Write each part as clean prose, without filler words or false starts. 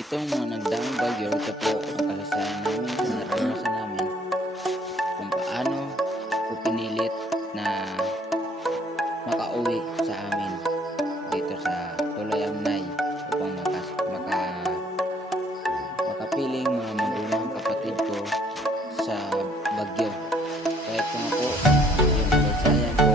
Itong mga nagdaang bagyo, ito po ang kasaysayan namin, kung naranasan namin kung paano ko pinilit na makauwi sa amin dito sa Tuloy Amnay upang makapiling mga magulang kapatid ko sa bagyo. Kaya ito nga po yung kasaysayan ko.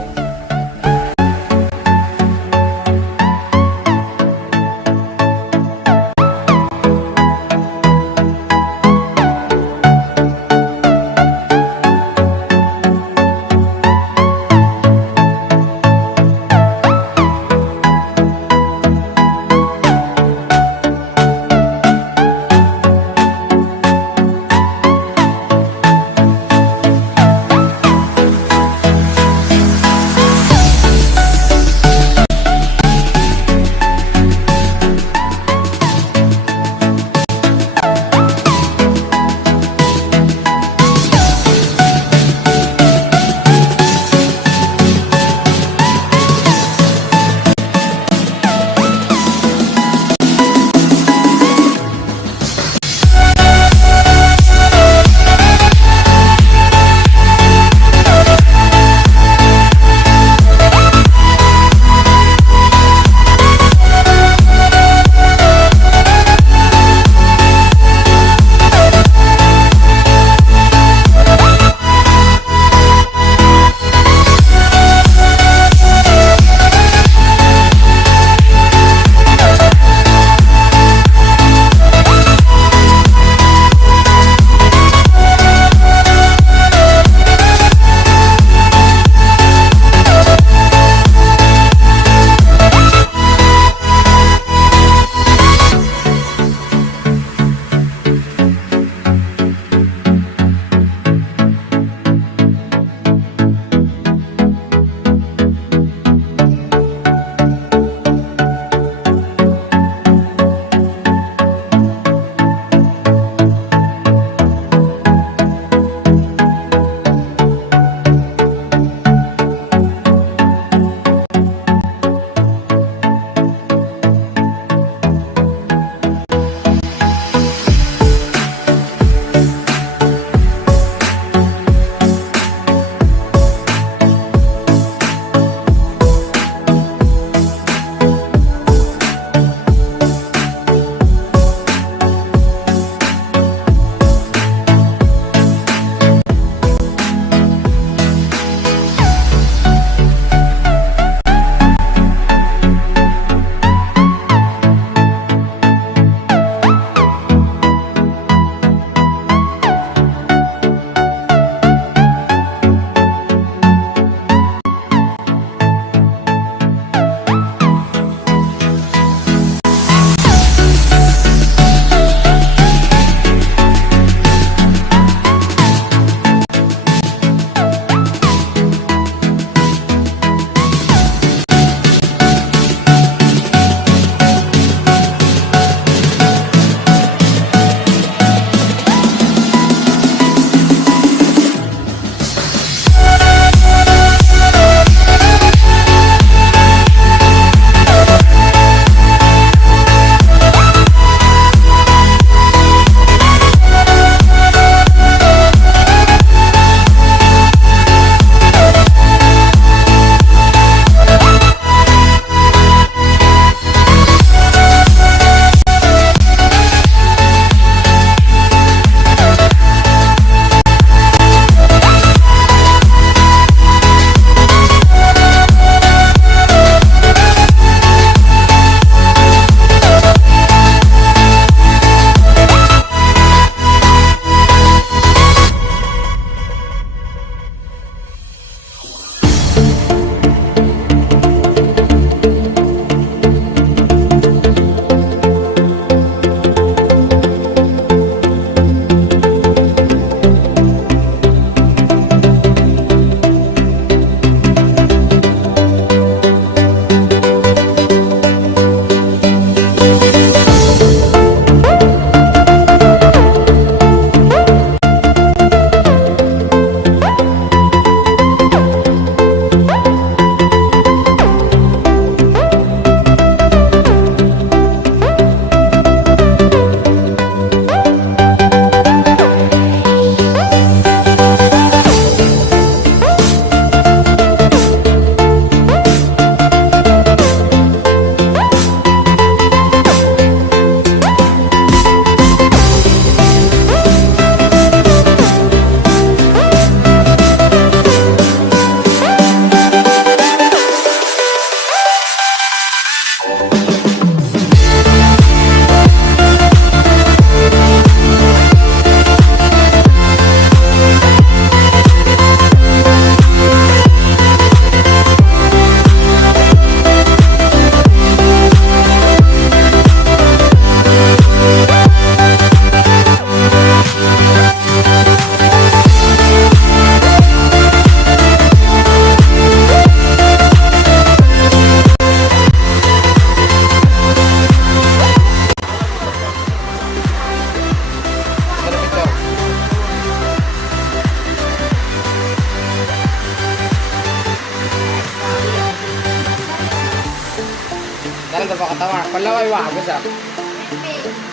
Lalaway wa, gusto.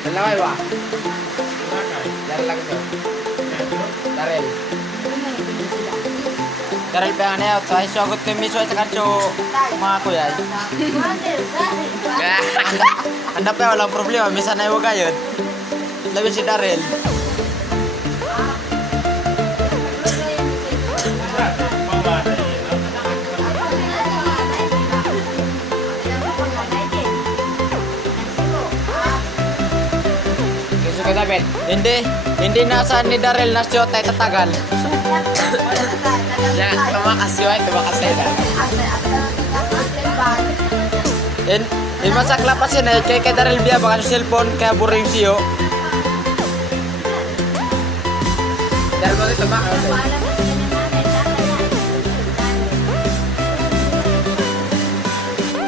Lalaway wa. Lalaway gusto. Darel. Darel pa nga to ay sugot ko miso sa kancho mga kuya. Anda pa walang problema, misa na iwaga yun. Labi si Darel. Hindi nasa ni Darel na siya tayo tatagal. Ya, tumakas yun, tumakas na. In masakla pa siya na kay Darel biya baka sa cellphone kaya boring siyo. Darel mo ito tumakas.